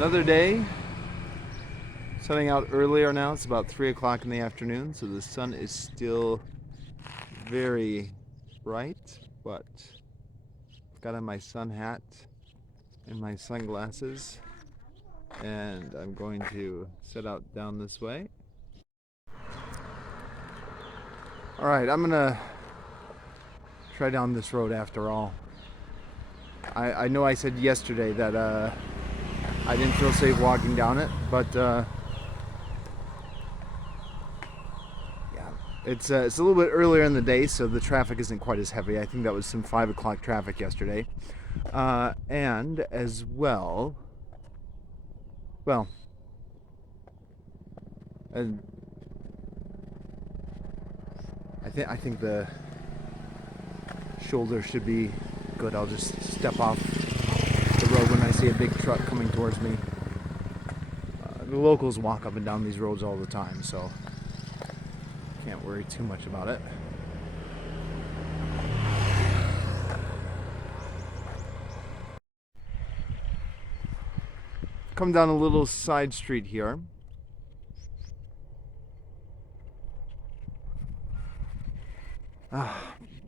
Another day. Setting out earlier now. It's about 3 o'clock in the afternoon, so the sun is still very bright, but I've got on my sun hat and my sunglasses, and I'm going to set out down this way. Alright, I'm gonna try down this road after all. I know I said yesterday that I didn't feel safe walking down it, but yeah, it's a little bit earlier in the day, so the traffic isn't quite as heavy. I think that was some 5 o'clock traffic yesterday, and as well, and I think the shoulder should be good. I'll just step off the road when I see a big truck coming towards me. The locals walk up and down these roads all the time, so can't worry too much about it. Come down a little side street here.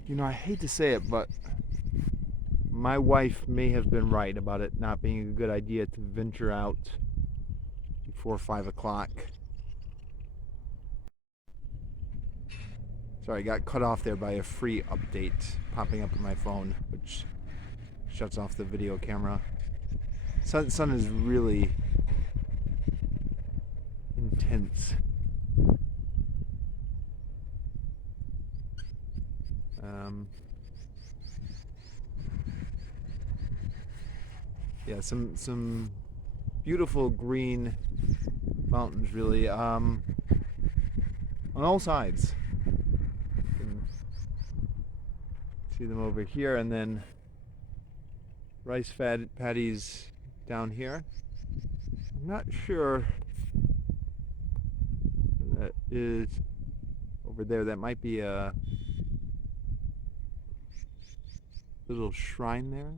You know, I hate to say it, but my wife may have been right about it not being a good idea to venture out before 5 o'clock. Sorry, I got cut off there by a free update popping up on my phone, which shuts off the video camera. Sun is really intense. Yeah, some beautiful green mountains, really, on all sides. You can see them over here, and then rice paddies down here. I'm not sure that is over there. That might be a little shrine there.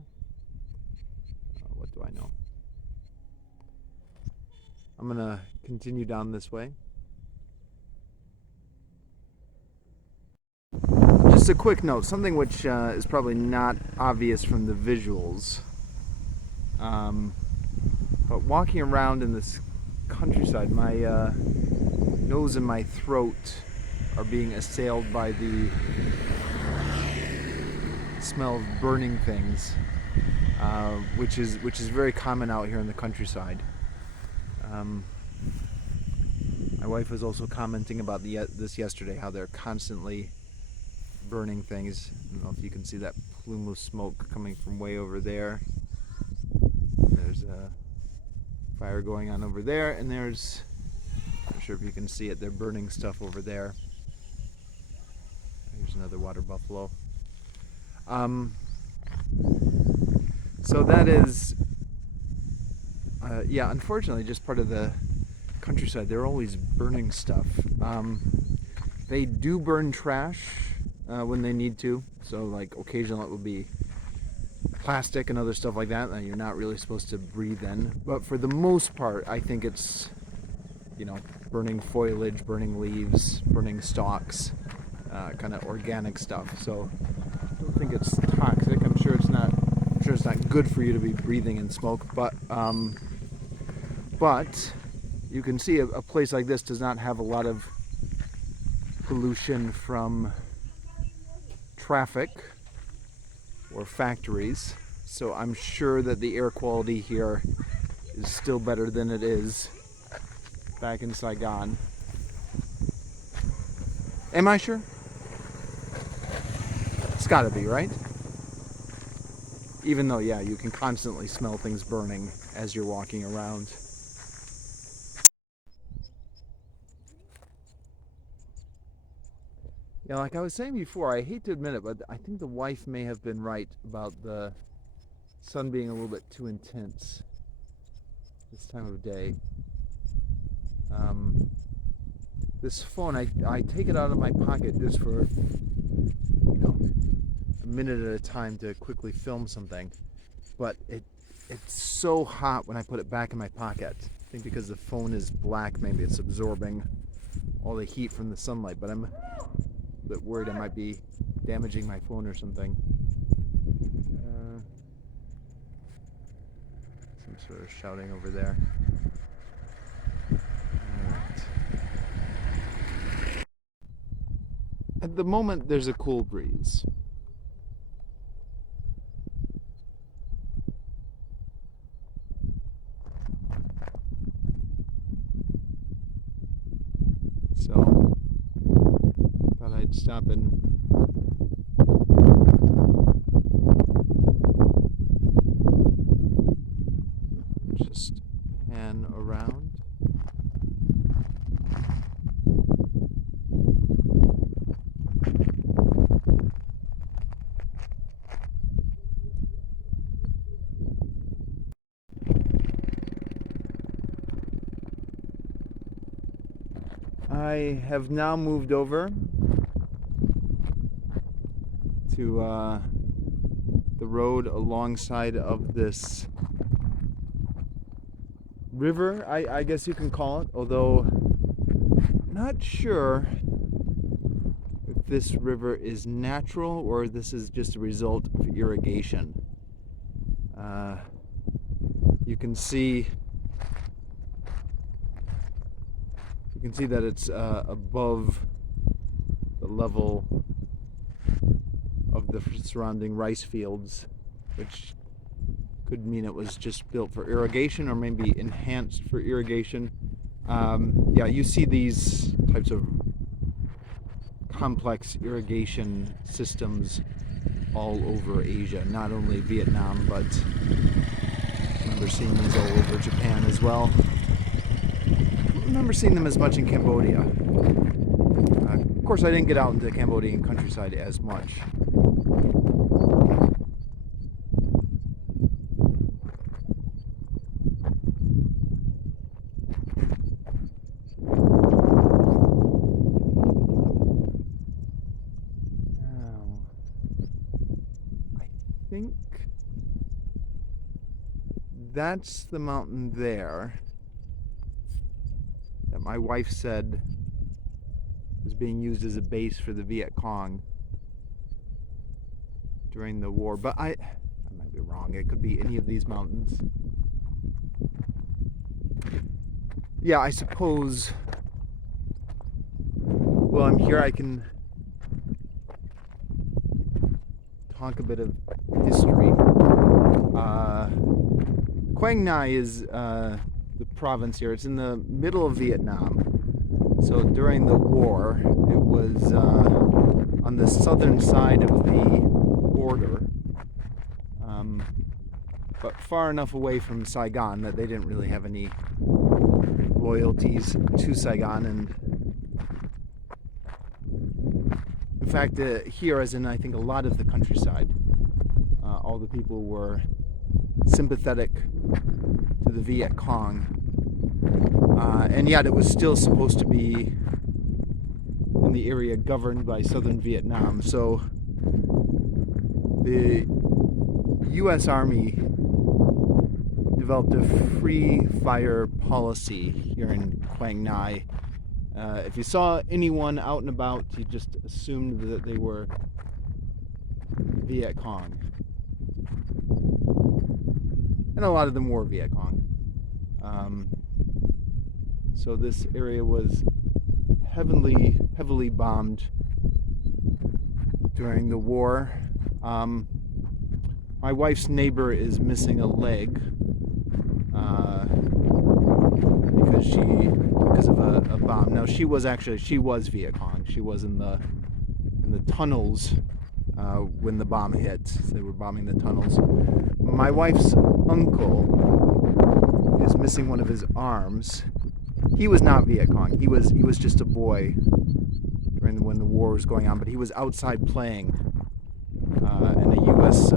What do I know? I'm gonna continue down this way. Just a quick note, something which is probably not obvious from the visuals, but walking around in this countryside, my nose and my throat are being assailed by the smell of burning things, which is very common out here in the countryside. My wife was also commenting about this yesterday, how they're constantly burning things. I don't know if you can see that plume of smoke coming from way over there. There's a fire going on over there, and there's, I'm not sure if you can see it, they're burning stuff over there. Here's another water buffalo. So that is, yeah, unfortunately, just part of the countryside. They're always burning stuff. They do burn trash when they need to. So, like, occasionally it will be plastic and other stuff like that you're not really supposed to breathe in. But for the most part, I think it's, you know, burning foliage, burning leaves, burning stalks, kind of organic stuff. So I don't think it's toxic. I'm sure it's not good for you to be breathing in smoke, but you can see a place like this does not have a lot of pollution from traffic or factories, so I'm sure that the air quality here is still better than it is back in Saigon. Am I sure? It's gotta be, right? Even though, yeah, you can constantly smell things burning as you're walking around. Yeah, like I was saying before, I hate to admit it, but I think the wife may have been right about the sun being a little bit too intense this time of day. This phone, I take it out of my pocket just for, you know, a minute at a time to quickly film something, but it it's so hot when I put it back in my pocket. I think because the phone is black, maybe it's absorbing all the heat from the sunlight, but I'm a bit worried I might be damaging my phone or something. Some sort of shouting over there. Alright. At the moment, there's a cool breeze. So, thought I'd stop and just pan around. I have now moved over to the road alongside of this river, I guess you can call it, although not sure if this river is natural or this is just a result of irrigation. You can see that it's above the level of the surrounding rice fields, which could mean it was just built for irrigation or maybe enhanced for irrigation. Yeah, you see these types of complex irrigation systems all over Asia, not only Vietnam, but I remember seeing these all over Japan as well. I don't remember seeing them as much in Cambodia. Of course, I didn't get out into the Cambodian countryside as much. I think that's the mountain there that my wife said was being used as a base for the Viet Cong during the war, but I might be wrong. It could be any of these mountains. Yeah, I suppose while I'm here I can talk a bit of history. Quang Ngai is the province here. It's in the middle of Vietnam. So during the war, it was on the southern side of the border, but far enough away from Saigon that they didn't really have any loyalties to Saigon. And in fact, here, as in I think a lot of the countryside, all the people were sympathetic to the Viet Cong, and yet it was still supposed to be in the area governed by southern Vietnam. So the U.S. Army developed a free fire policy here in Quang Ngai. If you saw anyone out and about, you just assumed that they were Viet Cong. And a lot of them were Viet Cong. So this area was heavily bombed during the war. My wife's neighbor is missing a leg because of a bomb. Now she was Viet Cong. She was in the tunnels when the bomb hit. They were bombing the tunnels. My wife's uncle is missing one of his arms. He was not Viet Cong. He was just a boy when the war was going on, but he was outside playing, and a U.S.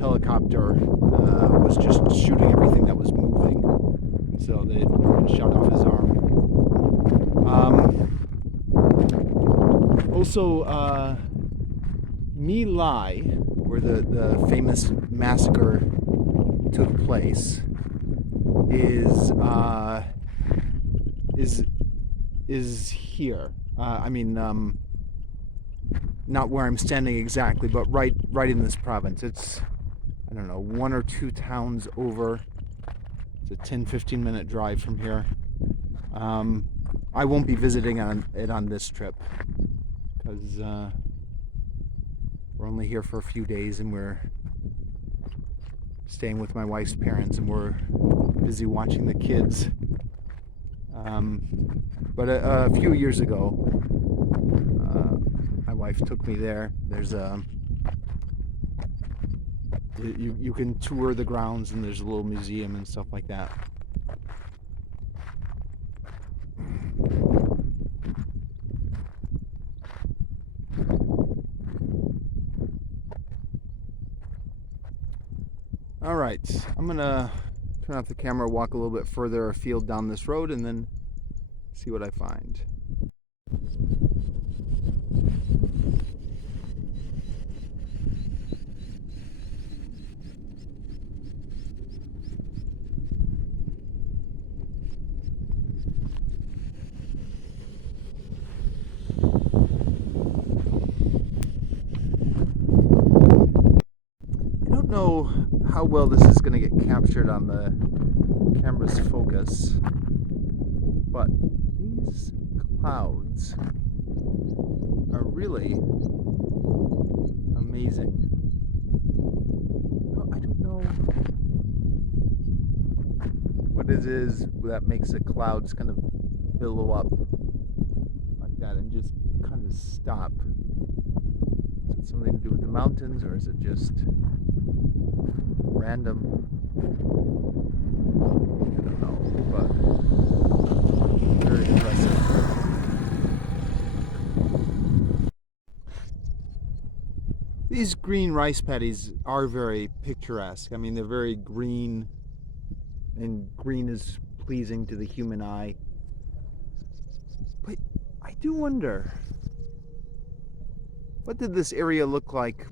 helicopter was just shooting everything that was moving. So they shot off his arm. Also, My Lai, where the famous massacre took place is here. Not where I'm standing exactly, but right in this province. It's, I don't know, 1 or 2 towns over. It's a 10-15 minute drive from here. I won't be visiting it on this trip because we're only here for a few days and we're staying with my wife's parents and we're busy watching the kids. But a few years ago, my wife took me there. There's you can tour the grounds and there's a little museum and stuff like that. All right, I'm gonna turn off the camera, walk a little bit further afield down this road, and then see what I find. I don't know how well this is going to get captured on the camera's focus, but these clouds are really amazing. I don't know what it is that makes the clouds kind of billow up like that and just kind of stop. Is it something to do with the mountains, or is it just random? I don't know, but very impressive. These green rice paddies are very picturesque. I mean, they're very green, and green is pleasing to the human eye. But I do wonder, what did this area look like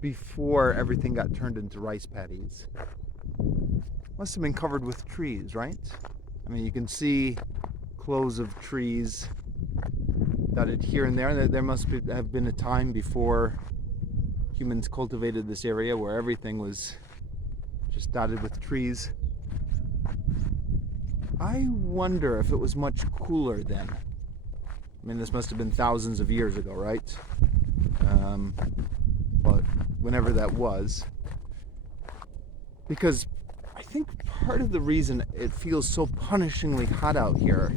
before everything got turned into rice paddies? Must have been covered with trees, right? I mean, you can see clothes of trees dotted here and there. There must have been a time before humans cultivated this area where everything was just dotted with trees. I wonder if it was much cooler then. I mean, this must have been thousands of years ago, right? But whenever that was. Because I think part of the reason it feels so punishingly hot out here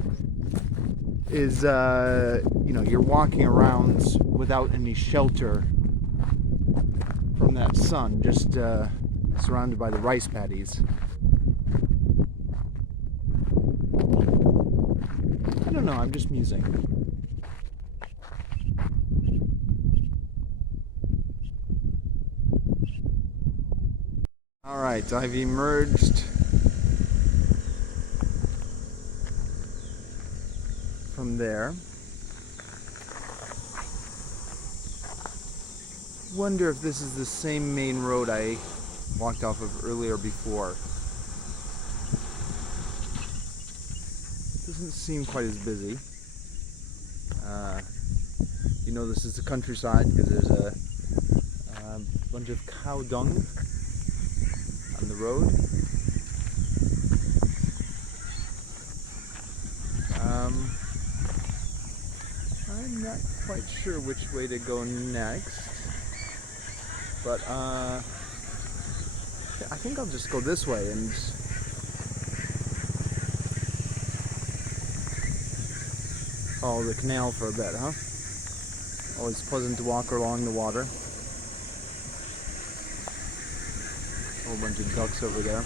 is, you're walking around without any shelter from that sun, just surrounded by the rice paddies. I don't know, I'm just musing. All right, I've emerged from there. Wonder if this is the same main road I walked off of earlier before. Doesn't seem quite as busy. This is the countryside because there's a bunch of cow dung on the road. I'm not quite sure which way to go next, but I think I'll just go this way and follow the canal for a bit, huh? Always pleasant to walk along the water. A whole bunch of ducks over there.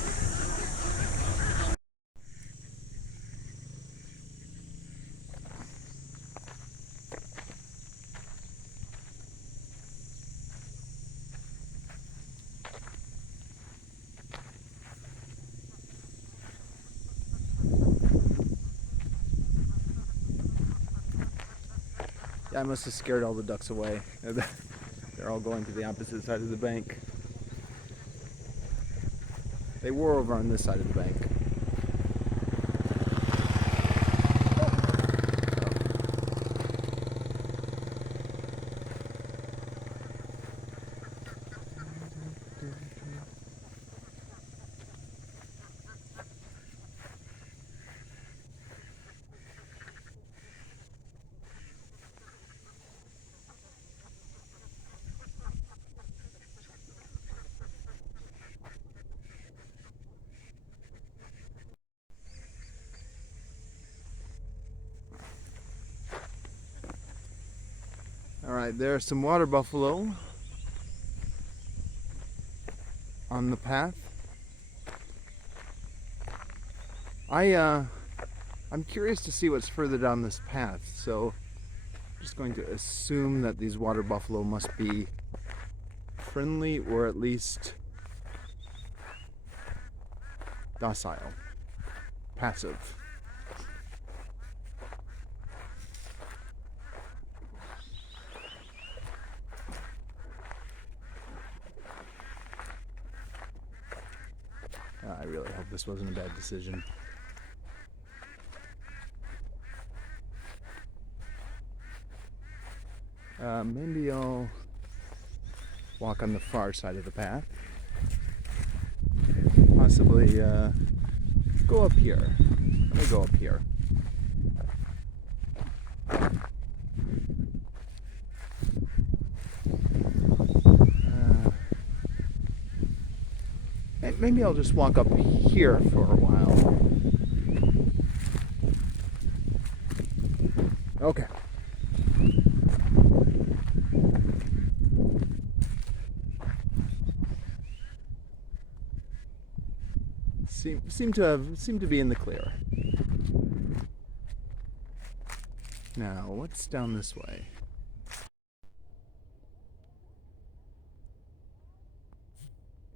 I must have scared all the ducks away. They're all going to the opposite side of the bank. They were over on this side of the bank. Alright, there's some water buffalo on the path. I'm curious to see what's further down this path, so I'm just going to assume that these water buffalo must be friendly or at least docile, passive. I really hope this wasn't a bad decision. Maybe I'll walk on the far side of the path. Possibly go up here. Let me go up here. Maybe I'll just walk up here for a while. Okay. Seem to be in the clear. Now, what's down this way?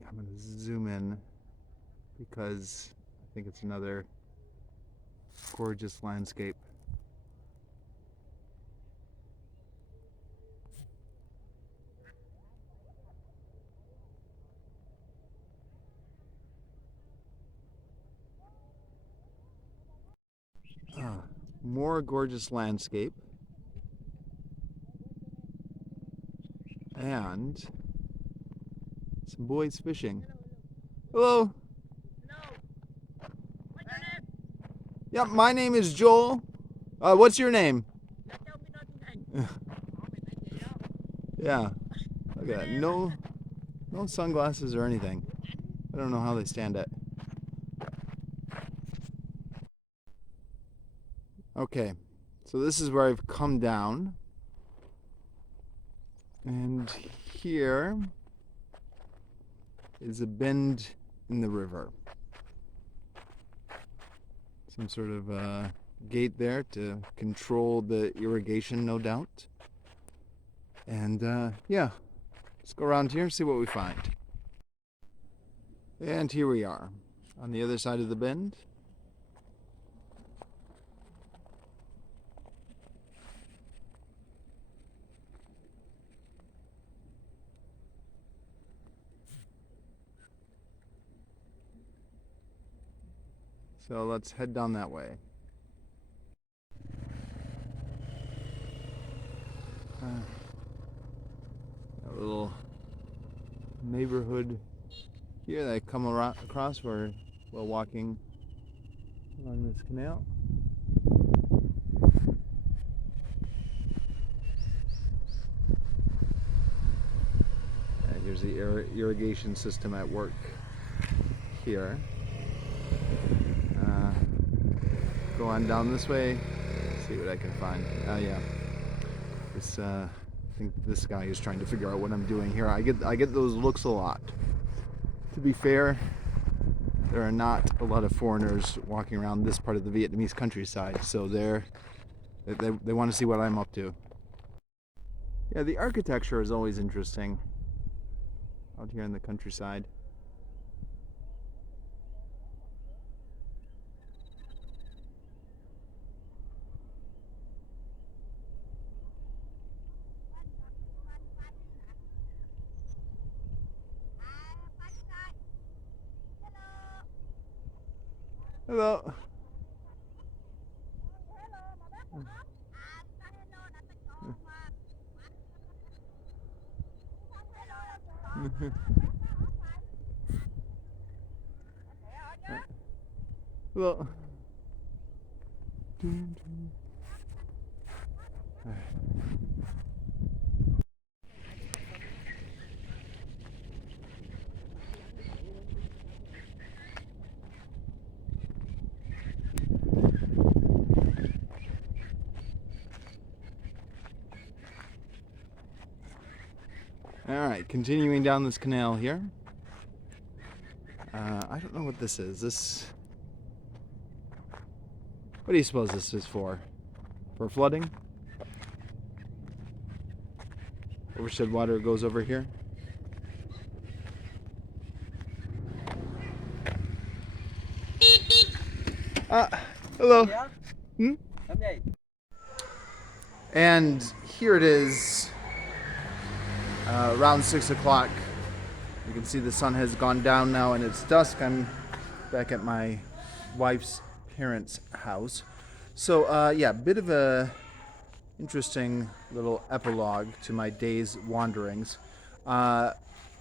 I'm going to zoom in because I think it's another gorgeous landscape. More gorgeous landscape. And some boys fishing. Hello. Hello. What's your name? Yep, my name is Joel. What's your name? Yeah. Look at that. No sunglasses or anything. I don't know how they stand it. Okay, so this is where I've come down. And here is a bend in the river. Some sort of gate there to control the irrigation, no doubt. And yeah, let's go around here and see what we find. And here we are on the other side of the bend. So let's head down that way. A little neighborhood here that I come across while walking along this canal. And here's the irrigation system at work here. Go on down this way, see what I can find. Yeah, this I think this guy is trying to figure out what I'm doing here. I get those looks a lot. To be fair, there are not a lot of foreigners walking around this part of the Vietnamese countryside, so they want to see what I'm up to. Yeah, the architecture is always interesting out here in the countryside. Hello. Hello. Alright, continuing down this canal here. I don't know what this is. What do you suppose this is for? For flooding? Overshed water goes over here. Hello. Hmm? And here it is, around 6 o'clock. You can see the sun has gone down now and it's dusk. I'm back at my wife's parents' house. So yeah, bit of a interesting little epilogue to my day's wanderings. I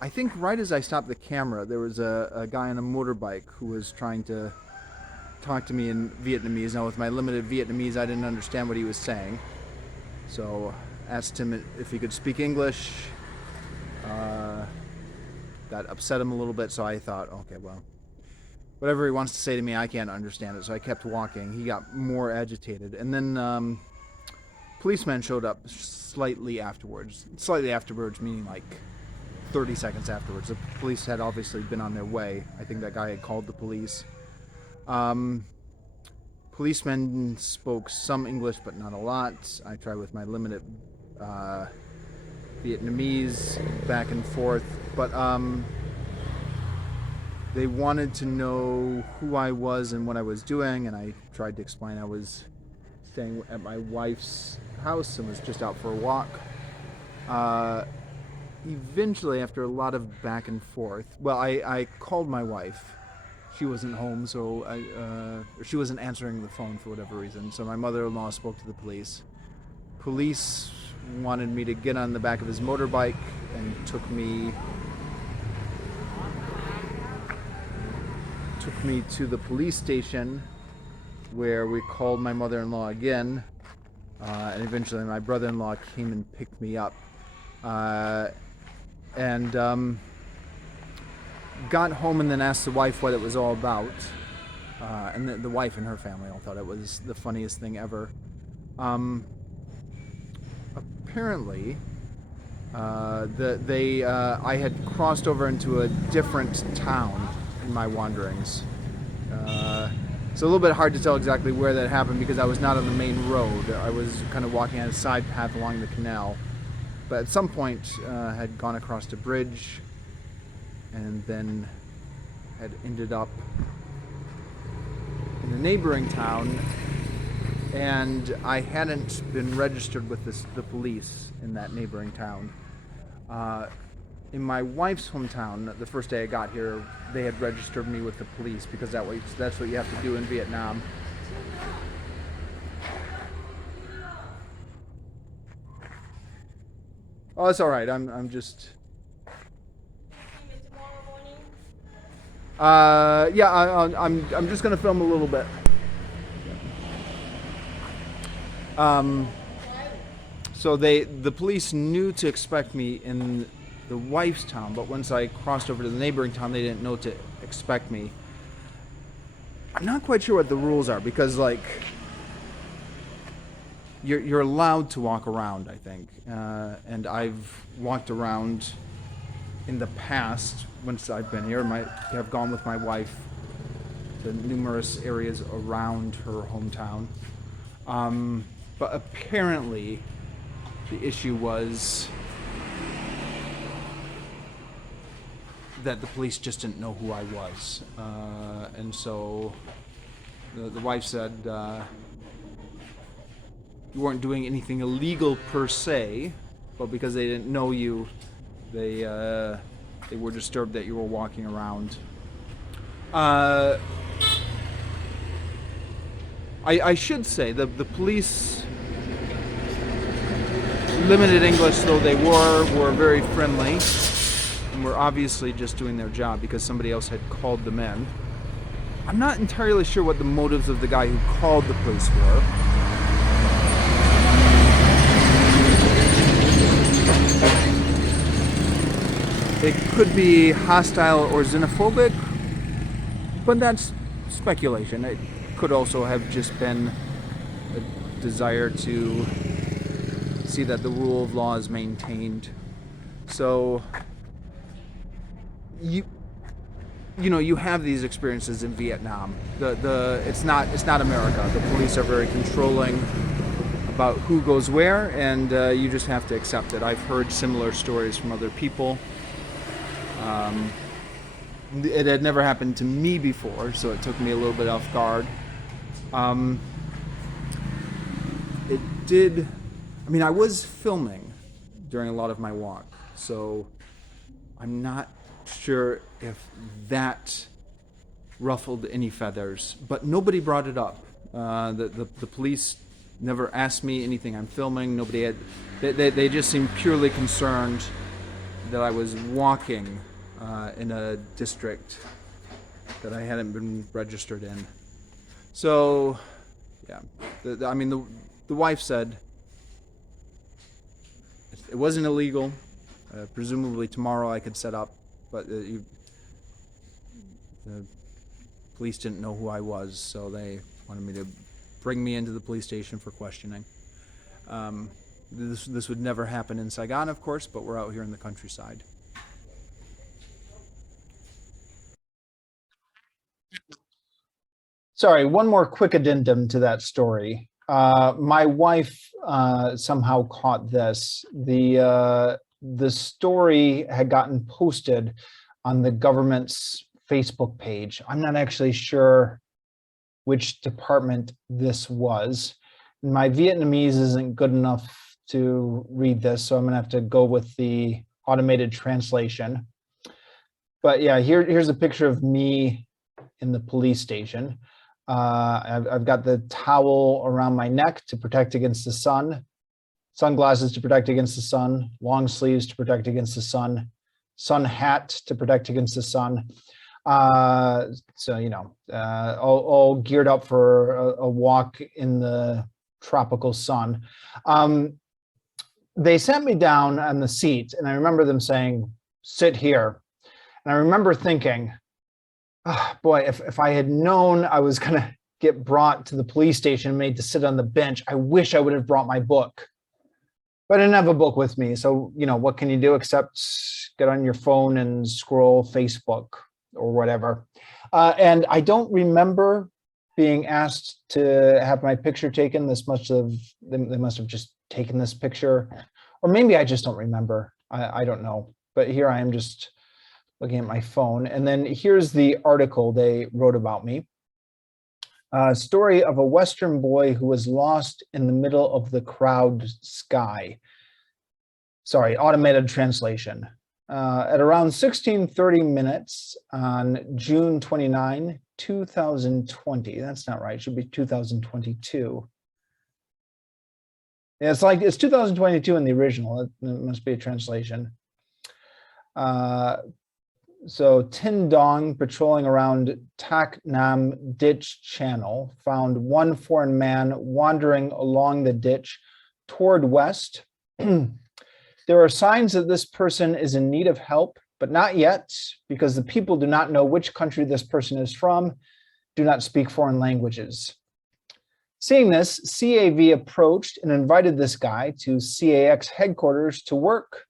think right as I stopped the camera, there was a guy on a motorbike who was trying to talk to me in Vietnamese. Now with my limited Vietnamese, I didn't understand what he was saying. So asked him if he could speak English. That upset him a little bit, so I thought, okay, well, whatever he wants to say to me, I can't understand it. So I kept walking. He got more agitated. And then policemen showed up slightly afterwards. Slightly afterwards, meaning like 30 seconds afterwards. The police had obviously been on their way. I think that guy had called the police. Policemen spoke some English, but not a lot. I tried with my limited Vietnamese back and forth, but they wanted to know who I was and what I was doing, and I tried to explain I was staying at my wife's house and was just out for a walk. Eventually, after a lot of back and forth, well, I called my wife. She wasn't home, so she wasn't answering the phone for whatever reason. So my mother-in-law spoke to the police. Police wanted me to get on the back of his motorbike and took me to the police station, where we called my mother-in-law again, and eventually my brother-in-law came and picked me up, and got home and then asked the wife what it was all about, and the wife and her family all thought it was the funniest thing ever. Apparently, I had crossed over into a different town in my wanderings. It's a little bit hard to tell exactly where that happened because I was not on the main road. I was kind of walking on a side path along the canal, but at some point had gone across a bridge and then had ended up in a neighboring town, and I hadn't been registered with the police in that neighboring town. In my wife's hometown, the first day I got here, they had registered me with the police because that's what you have to do in Vietnam. Oh, it's all right. I'm just. Yeah, I'm just gonna film a little bit. So the police knew to expect me in the wife's town, but once I crossed over to the neighboring town, they didn't know to expect me. I'm not quite sure what the rules are because, like, you're allowed to walk around, I think, and I've walked around in the past once I've been here. I've gone with my wife to numerous areas around her hometown, but apparently the issue was that the police just didn't know who I was, and so the wife said you weren't doing anything illegal per se, but because they didn't know you, they were disturbed that you were walking around. I should say the police, limited English though they were very friendly and were obviously just doing their job because somebody else had called them in. I'm not entirely sure what the motives of the guy who called the police were. It could be hostile or xenophobic, but that's speculation. It could also have just been a desire to see that the rule of law is maintained. So you know you have these experiences in Vietnam. It's not America. The police are very controlling about who goes where, and you just have to accept it. I've heard similar stories from other people. It had never happened to me before, so it took me a little bit off guard. It did. I mean, I was filming during a lot of my walk, so I'm not sure if that ruffled any feathers, but nobody brought it up. The police never asked me anything I'm filming. Nobody had. They just seemed purely concerned that I was walking in a district that I hadn't been registered in. So, yeah. The wife said it wasn't illegal. Presumably tomorrow I could set up, but the police didn't know who I was, so they wanted me to bring me into the police station for questioning. This would never happen in Saigon, of course, but we're out here in the countryside. Sorry, one more quick addendum to that story. My wife somehow caught this. The story had gotten posted on the government's Facebook page. I'm not actually sure which department this was. My Vietnamese isn't good enough to read this, so I'm gonna have to go with the automated translation. But yeah, here's a picture of me in the police station. I've got the towel around my neck to protect against the sun, sunglasses to protect against the sun, long sleeves to protect against the sun hat to protect against the sun. So, you know, all geared up for a walk in the tropical sun. They sent me down on the seat, and I remember them saying, "Sit here." And I remember thinking, oh, boy, if I had known I was going to get brought to the police station and made to sit on the bench, I wish I would have brought my book. But I didn't have a book with me. So, you know, what can you do except get on your phone and scroll Facebook or whatever? And I don't remember being asked to have my picture taken. They must have just taken this picture. Or maybe I just don't remember. I don't know. But here I am just looking at my phone. And then here's the article they wrote about me. A story of a Western boy who was lost in the middle of the crowd sky. Sorry, automated translation. At around 16:30 minutes on June 29, 2020. That's not right, it should be 2022. Yeah, it's 2022 in the original. It must be a translation. So Tin Dong, patrolling around Tak Nam Ditch Channel, found one foreign man wandering along the ditch toward west. There are signs that this person is in need of help, but not yet, because the people do not know which country this person is from, do not speak foreign languages. Seeing this, CAV approached and invited this guy to CAX headquarters to work.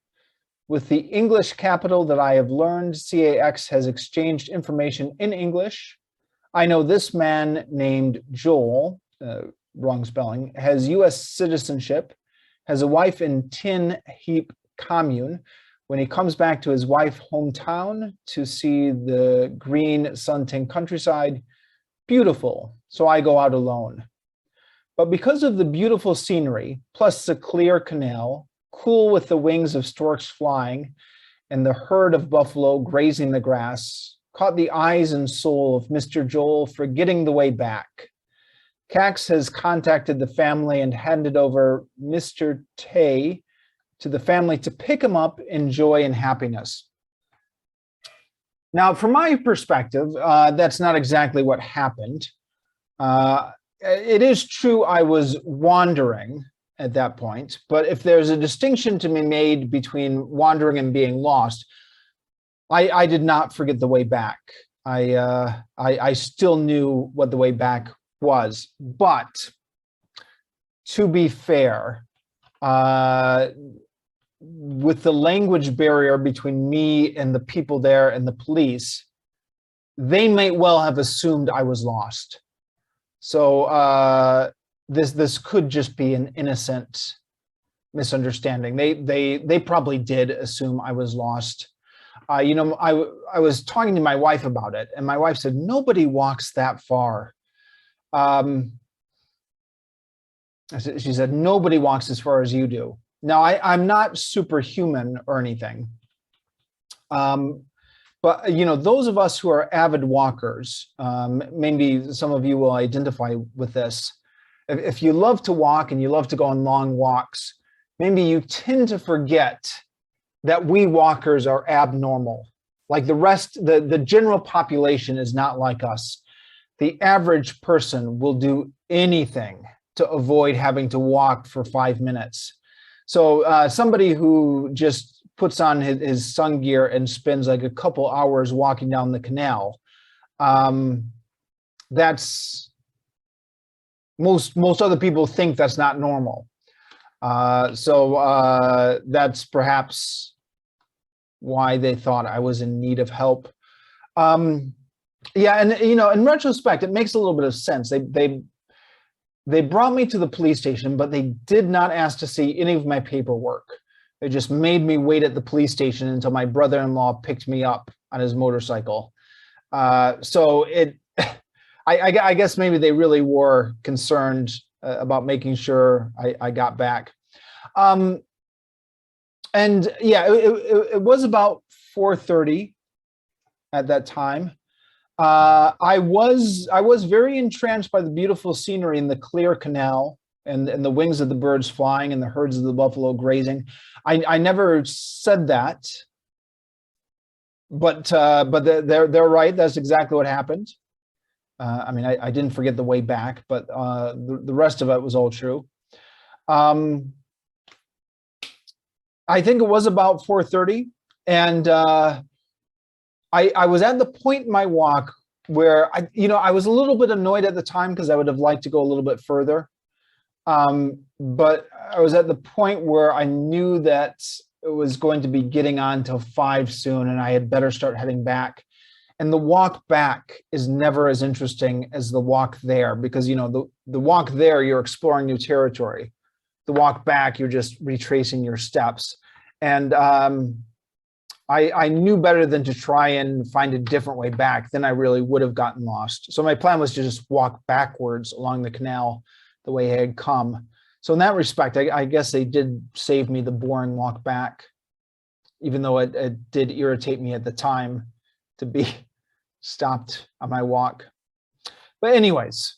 With the English capital that I have learned, CAX has exchanged information in English. I know this man named Joel, wrong spelling, has US citizenship, has a wife in Tin Hiệp commune. When he comes back to his wife's hometown to see the green Sun-Ting countryside, beautiful, so I go out alone. But because of the beautiful scenery, plus the clear canal, cool with the wings of storks flying, and the herd of buffalo grazing the grass, caught the eyes and soul of Mr. Joel, forgetting the way back. Cax has contacted the family and handed over Mr. Tay to the family to pick him up in joy and happiness. Now, from my perspective, that's not exactly what happened. It is true I was wandering at that point, but if there's a distinction to be made between wandering and being lost, I did not forget the way back. I still knew what the way back was, but to be fair, with the language barrier between me and the people there and the police, they may well have assumed I was lost. So this could just be an innocent misunderstanding. They probably did assume I was lost. You know, I was talking to my wife about it, and my wife said, nobody walks that far. She said, nobody walks as far as you do. Now, I'm not superhuman or anything. But, you know, those of us who are avid walkers, maybe some of you will identify with this. If you love to walk and you love to go on long walks, maybe you tend to forget that we walkers are abnormal. Like the rest, the general population is not like us. The average person will do anything to avoid having to walk for 5 minutes. So somebody who just puts on his sun gear and spends like a couple hours walking down the canal, that's most other people think that's not normal. So that's perhaps why they thought I was in need of help. Yeah, and you know, in retrospect, it makes a little bit of sense. They brought me to the police station, but they did not ask to see any of my paperwork. They just made me wait at the police station until my brother-in-law picked me up on his motorcycle. So I guess maybe they really were concerned about making sure I got back. And yeah, it was about 4:30 at that time. I was very entranced by the beautiful scenery in the clear canal and the wings of the birds flying and the herds of the buffalo grazing. I never said that, but they're right. That's exactly what happened. I mean, I didn't forget the way back, but the rest of it was all true. I think it was about 4:30, and I was at the point in my walk where I was a little bit annoyed at the time because I would have liked to go a little bit further. But I was at the point where I knew that it was going to be getting on till 5 soon, and I had better start heading back. And the walk back is never as interesting as the walk there, because you know the walk there, you're exploring new territory. The walk back, you're just retracing your steps. And I knew better than to try and find a different way back. Then I really would have gotten lost. So my plan was to just walk backwards along the canal the way I had come. So in that respect, I guess they did save me the boring walk back, even though it did irritate me at the time to be stopped on my walk. But anyways,